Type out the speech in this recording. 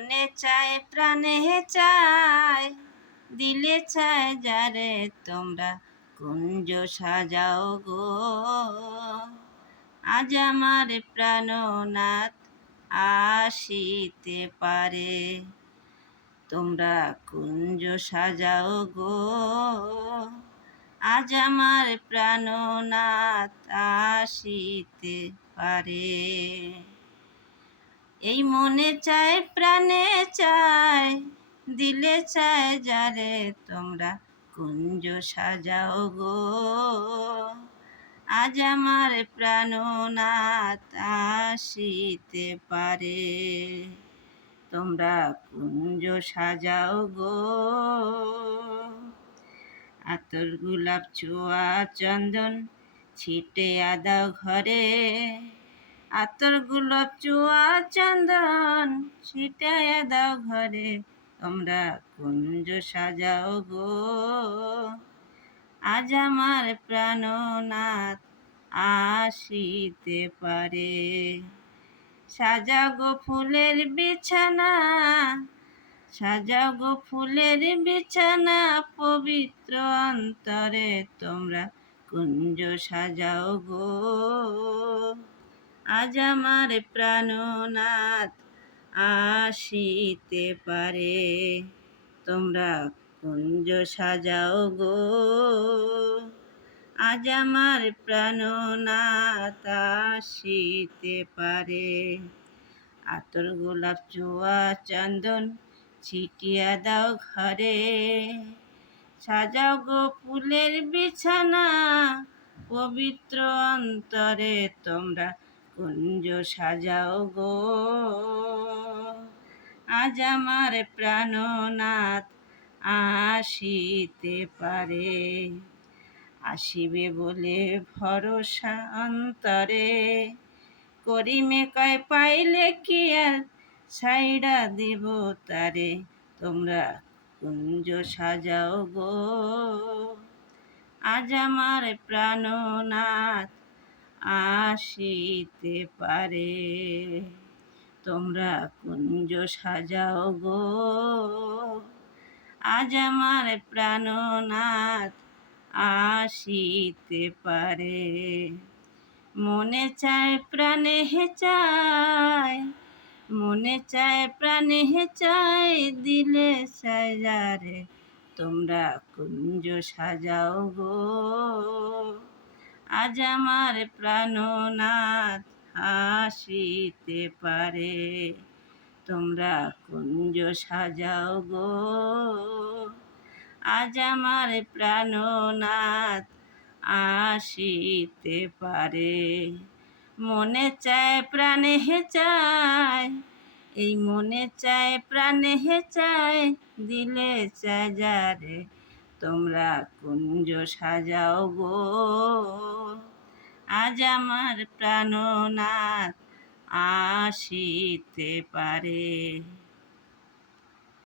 মনে চায় প্রাণে চায় দিলে চায় যারে তোমরা কুঞ্জ সাজাও গো। আজ আমার প্রাণনাথ আসিতে পারে, তোমরা কুঞ্জ সাজাও গো। আজ আমার প্রাণনাথ আসিতে পারে। এই মনে চায় প্রাণে চায় দিলে চায় যারে তোমরা কুঞ্জ সাজাও গো। আজ আমার প্রাণনাথ আসিতে পারে, তোমরা কুঞ্জ সাজাও গো। আতর গোলাপ চুয়া চন্দন ছিটিয়া দাও ঘরে, আতর গোলাপ চুয়া চন্দন ছিটাইয়া দাও ঘরে, তোমরা কুঞ্জ সাজাও গো। আজ আমার প্রাণনাথ আসিতে পারে। সাজাও গো ফুলের বিছানা, সাজাও গো ফুলের বিছানা, পবিত্র অন্তরে তোমরা কুঞ্জ সাজাও গো। আজ আমার প্রাণনাথ আসিতে পারে, তোমরা কুঞ্জ সাজাও গো। আজ আমার প্রাণনাথ আসিতে পারে। আতর গোলাপ চুয়া চন্দন ছিটিয়া দাও ঘরে, সাজাও গো ফুলের বিছানা, পবিত্র অন্তরে তোমরা কুঞ্জ সাজাও গো। আজ আমার প্রাণনাথ আসিতে পারে। আসিবে বলে ভরসা অন্তরে, করিমে কয় পাইলে কি আর ছাইড়া দিব তারে, তোমরা কুঞ্জ সাজাও গো। আজ আমার প্রাণনাথ আসিতে পারে, তোমরা কুঞ্জ সাজাও গো। আজ আমার প্রাণনাথ আসিতে পারে। মনে চায় প্রাণে চায়, মনে চায় প্রাণে চায় দিলে চায় যারে তোমরা কুঞ্জ সাজাও গো। আজ আমার প্রাণনাথ আসিতে পারে, তোমরা কুঞ্জ সাজাও গো। আজ আমার প্রাণনাথ আসিতে পারে। মনে চায় প্রাণে চায়, এই মনে চায় প্রাণে চায় দিলে চায় যারে তোমরা কুঞ্জ সাজাও গো। আজ আমার প্রাণনাথ আসিতে পারে।